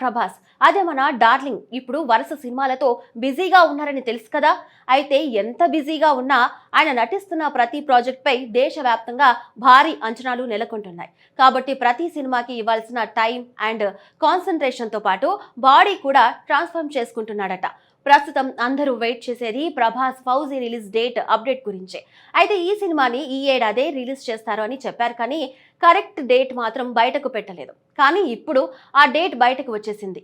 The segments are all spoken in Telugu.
ప్రభాస్. అదే మన డార్లింగ్ ఇప్పుడు వరుస సినిమాలతో బిజీగా ఉన్నారని తెలుసు కదా. అయితే ఎంత బిజీగా ఉన్నా ఆయన నటిస్తున్న ప్రతి ప్రాజెక్ట్ పై దేశవ్యాప్తంగా భారీ అంచనాలు నెలకొంటున్నాయి. కాబట్టి ప్రతి సినిమాకి ఇవ్వాల్సిన టైం అండ్ కాన్సన్ట్రేషన్ తో పాటు బాడీ కూడా ట్రాన్స్ఫార్మ్ చేసుకుంటున్నాడట. ప్రస్తుతం అందరూ వెయిట్ చేసేది Prabhas fauji release date update గురించే. అయితే ఈ సినిమాని ఈ ఏడాదే రిలీజ్ చేస్తారు అని చెప్పారు, కానీ కరెక్ట్ డేట్ మాత్రం బయటకు పెట్టలేదు. కానీ ఇప్పుడు ఆ డేట్ బయటకు వచ్చేసింది.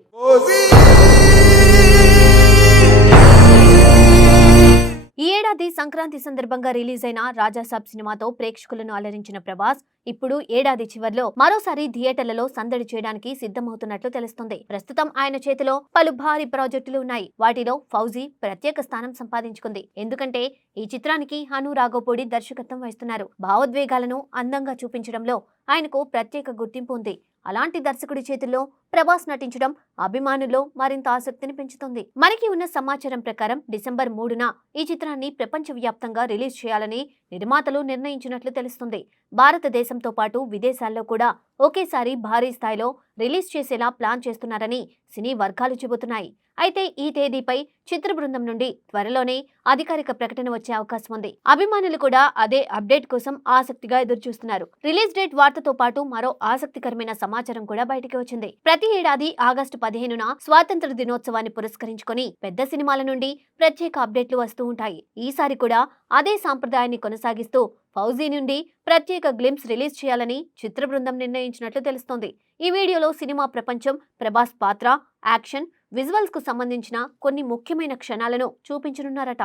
ఈ ఏడాది సంక్రాంతి సందర్భంగా రిలీజ్ అయిన రాజాసాబ్ సినిమాతో ప్రేక్షకులను అలరించిన ప్రభాస్ ఇప్పుడు ఏడాది చివర్లో మరోసారి థియేటర్లలో సందడి చేయడానికి సిద్ధమవుతున్నట్లు తెలుస్తుంది. ప్రస్తుతం ఆయన చేతిలో పలు భారీ ప్రాజెక్టులు ఉన్నాయి. వాటిలో ఫౌజీ ప్రత్యేక స్థానం సంపాదించుకుంది. ఎందుకంటే ఈ చిత్రానికి హను రాఘోపూడి దర్శకత్వం వహిస్తున్నారు. భావోద్వేగాలను అందంగా చూపించడంలో ఆయనకు ప్రత్యేక గుర్తింపు ఉంది. అలాంటి దర్శకుడి చేతుల్లో ప్రభాస్ నటించడం అభిమానుల్లో మరింత ఆసక్తిని పెంచుతుంది. మనకి ఉన్న సమాచారం ప్రకారం డిసెంబర్ 3న ఈ చిత్రాన్ని ప్రపంచవ్యాప్తంగా రిలీజ్ చేయాలని నిర్మాతలు నిర్ణయించినట్లు తెలుస్తుంది. భారతదేశంతో పాటు విదేశాల్లో కూడా ఒకేసారి భారీ స్థాయిలో రిలీజ్ చేసేలా ప్లాన్ చేస్తున్నారని సినీ వర్గాలు చెబుతున్నాయి. అయితే ఈ తేదీపై చిత్ర బృందం నుండి త్వరలోనే అధికారిక ప్రకటన వచ్చే అవకాశం ఉంది. అభిమానులు కూడా అదే అప్డేట్ కోసం ఆసక్తిగా ఎదురుచూస్తున్నారు. రిలీజ్ డేట్ వార్తతో పాటు మరో ఆసక్తికరమైన సమాచారం కూడా బయటికి వచ్చింది. ప్రతి ఏడాది ఆగస్టు 15న స్వాతంత్ర దినోత్సవాన్ని పురస్కరించుకొని పెద్ద సినిమాల నుండి ప్రత్యేక అప్డేట్లు వస్తూ ఉంటాయి. ఈసారి కూడా అదే సాంప్రదాయాన్ని కొనసాగిస్తూ ఫౌజీ నుండి ప్రత్యేక గ్లింప్స్ రిలీజ్ చేయాలని చిత్ర బృందం నిర్ణయించినట్లు తెలుస్తోంది. ఈ వీడియోలో సినిమా ప్రపంచం, ప్రభాస్ పాత్ర, యాక్షన్, విజువల్స్ కు సంబంధించిన కొన్ని ముఖ్యమైన క్షణాలను చూపించనున్నారట.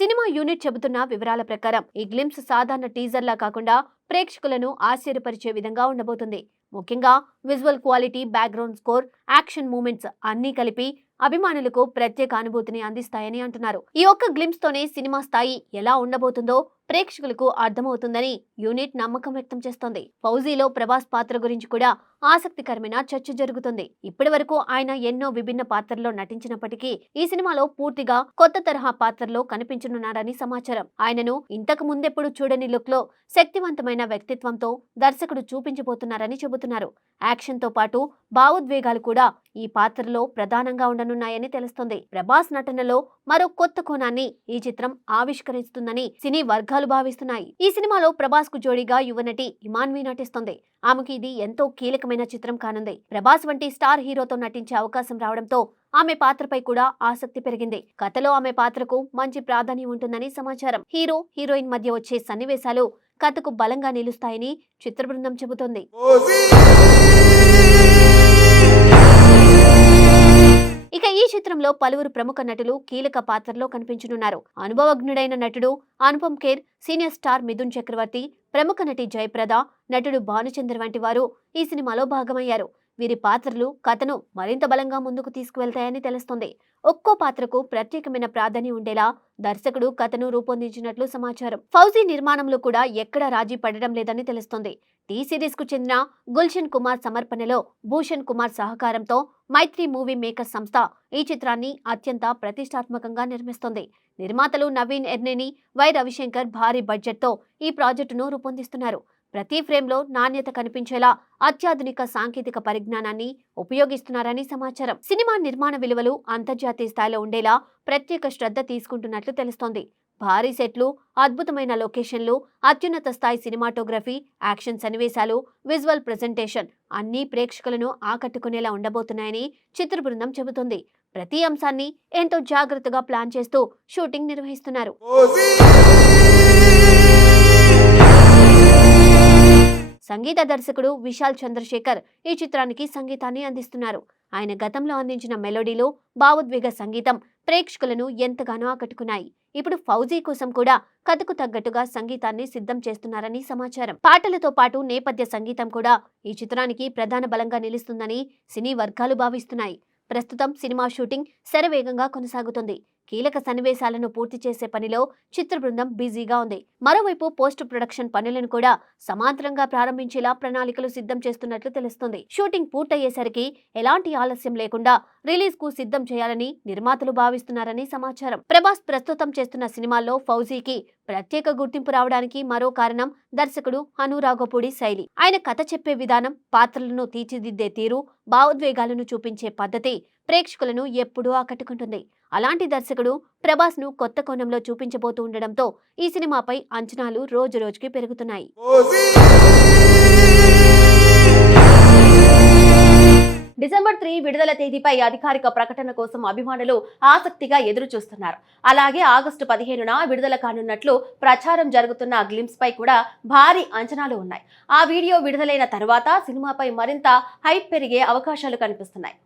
సినిమా యూనిట్ చెబుతున్న వివరాల ప్రకారం ఈ గ్లింప్స్ సాధారణ టీజర్ లా కాకుండా ప్రేక్షకులను ఆశ్చర్యపరిచే విధంగా ఉండబోతుంది. ముఖ్యంగా visual quality, background score, action moments అన్నీ కలిపి అభిమానులకు ప్రత్యేక అనుభూతిని అందిస్తాయని అంటున్నారు. ఈ ఒక్క గ్లింప్స్ తోనే సినిమా స్థాయి ఎలా ఉండబోతుందో ప్రేక్షకులకు అర్థమవుతుందని యూనిట్ నమ్మకం వ్యక్తం చేస్తోంది. ఫౌజీలో ప్రభాస్ పాత్ర గురించి కూడా ఆసక్తికరమైన చర్చ జరుగుతుంది. ఇప్పటి వరకు ఆయన ఎన్నో విభిన్న పాత్రల్లో నటించినప్పటికీ ఈ సినిమాలో పూర్తిగా కొత్త తరహా పాత్రలో కనిపించనున్నారని సమాచారం. ఆయనను ఇంతకు ముందెప్పుడు చూడని లుక్ లో శక్తివంతమైన వ్యక్తిత్వంతో దర్శకుడు చూపించబోతున్నారని చెబుతున్నారు. యాక్షన్ తో పాటు భావోద్వేగాలు కూడా ఈ పాత్రలో ప్రధానంగా ఉండనున్నాయని తెలుస్తోంది. ప్రభాస్ నటనలో మరో కొత్త కోణాన్ని ఈ చిత్రం ఆవిష్కరిస్తుందని సినీ వర్గాలు భావిస్తున్నాయి. ఈ సినిమాలో ప్రభాస్ కు జోడీగా యువనటి ఇమాన్వి నటిస్తుంది. ఆమెకి ఇది ఎంతో కీలకమైన చిత్రం కానుంది. ప్రభాస్ వంటి స్టార్ హీరోతో నటించే అవకాశం రావడంతో ఆమె పాత్రపై కూడా ఆసక్తి పెరిగింది. కథలో ఆమె పాత్రకు మంచి ప్రాధాన్యం ఉంటుందని సమాచారం. హీరో, హీరోయిన్ మధ్య వచ్చే సన్నివేశాలు కథకు బలంగా నిలుస్తాయని చిత్ర బృందం చెబుతోంది. ఇక ఈ చిత్రంలో పలువురు ప్రముఖ నటులు కీలక పాత్రలో కనిపించనున్నారు. అనుభవజ్ఞుడైన నటుడు అనుపమ్ ఖేర్, సీనియర్ స్టార్ మిథున్ చక్రవర్తి, ప్రముఖ నటి జయప్రద, నటుడు భానుచంద్ర వంటి వారు ఈ సినిమాలో భాగమయ్యారు. వీరి పాత్రలు కథను మరింత బలంగా ముందుకు తీసుకువెళ్తాయని తెలుస్తోంది. ఒక్కో పాత్రకు ప్రత్యేకమైన ప్రాధాన్యం ఉండేలా దర్శకుడు కథను రూపొందించినట్లు సమాచారం. ఫౌజీ నిర్మాణంలో కూడా ఎక్కడా రాజీ పడడం లేదని తెలుస్తోంది. టీ సిరీస్ కు చెందిన గుల్షన్ కుమార్ సమర్పణలో భూషణ్ కుమార్ సహకారంతో మైత్రి మూవీ మేకర్ సంస్థ ఈ చిత్రాన్ని అత్యంత ప్రతిష్టాత్మకంగా నిర్మిస్తోంది. నిర్మాతలు నవీన్ ఎర్నేని, వై రవిశంకర్ భారీ బడ్జెట్తో ఈ ప్రాజెక్టును రూపొందిస్తున్నారు. ప్రతి ఫ్రేమ్లో నాణ్యత కనిపించేలా అత్యాధునిక సాంకేతిక పరిజ్ఞానాన్ని ఉపయోగిస్తున్నారని సమాచారం. సినిమా నిర్మాణ విలువలు అంతర్జాతీయ స్థాయిలో ఉండేలా ప్రత్యేక శ్రద్ధ తీసుకుంటున్నట్లు తెలుస్తోంది. భారీ సెట్లు, అద్భుతమైన లొకేషన్లు, అత్యున్నత స్థాయి సినిమాటోగ్రఫీ, యాక్షన్ సన్నివేశాలు, విజువల్ ప్రెజెంటేషన్ అన్నీ ప్రేక్షకులను ఆకట్టుకునేలా ఉండబోతున్నాయని చిత్ర బృందం చెబుతోంది. ప్రతి అంశాన్ని ఎంతో జాగ్రత్తగా ప్లాన్ చేస్తూ షూటింగ్ నిర్వహిస్తున్నారు. సంగీత దర్శకుడు విశాల్ చంద్రశేఖర్ ఈ చిత్రానికి సంగీతాన్ని అందిస్తున్నారు. ఆయన గతంలో అందించిన మెలోడీలు, భావోద్వేగ సంగీతం ప్రేక్షకులను ఎంతగానో ఆకట్టుకున్నాయి. ఇప్పుడు ఫౌజీ కోసం కూడా కథకు తగ్గట్టుగా సంగీతాన్ని సిద్ధం చేస్తున్నారని సమాచారం. పాటలతో పాటు నేపథ్య సంగీతం కూడా ఈ చిత్రానికి ప్రధాన బలంగా నిలుస్తుందని సినీ వర్గాలు భావిస్తున్నాయి. ప్రస్తుతం సినిమా షూటింగ్ శరవేగంగా కొనసాగుతుంది. కీలక సన్నివేశాలను పూర్తి చేసే పనిలో చిత్ర బృందం బిజీగా ఉంది. మరోవైపు పోస్ట్ ప్రొడక్షన్ పనులను కూడా సమాంతరంగా ప్రారంభించేలా ప్రణాళికలు సిద్ధం చేస్తున్నట్లు తెలుస్తుంది. షూటింగ్ పూర్తయ్యేసరికి ఎలాంటి ఆలస్యం లేకుండా రిలీజ్ కు సిద్ధం చేయాలని నిర్మాతలు భావిస్తున్నారని సమాచారం. ప్రభాస్ ప్రస్తుతం చేస్తున్న సినిమాల్లో ఫౌజీకి ప్రత్యేక గుర్తింపు రావడానికి మరో కారణం దర్శకుడు హను రాఘవపూడి శైలి. ఆయన కథ చెప్పే విధానం, పాత్రలను తీర్చిదిద్దే తీరు, భావోద్వేగాలను చూపించే పద్ధతి ప్రేక్షకులను ఎప్పుడూ ఆకట్టుకుంటుంది. అలాంటి దర్శకుడు ప్రభాస్ ను కొత్త కోణంలో చూపించబోతూ ఉండడంతో ఈ సినిమాపై అంచనాలు రోజు రోజుకి పెరుగుతున్నాయి. డిసెంబర్ 3 విడుదల తేదీపై అధికారిక ప్రకటన కోసం అభిమానులు ఆసక్తిగా ఎదురు చూస్తున్నారు. అలాగే ఆగస్టు 15న విడుదల కానున్నట్లు ప్రచారం జరుగుతున్న గ్లిమ్స్ పై కూడా భారీ అంచనాలు ఉన్నాయి. ఆ వీడియో విడుదలైన తర్వాత సినిమాపై మరింత హైప్ పెరిగే అవకాశాలు కనిపిస్తున్నాయి.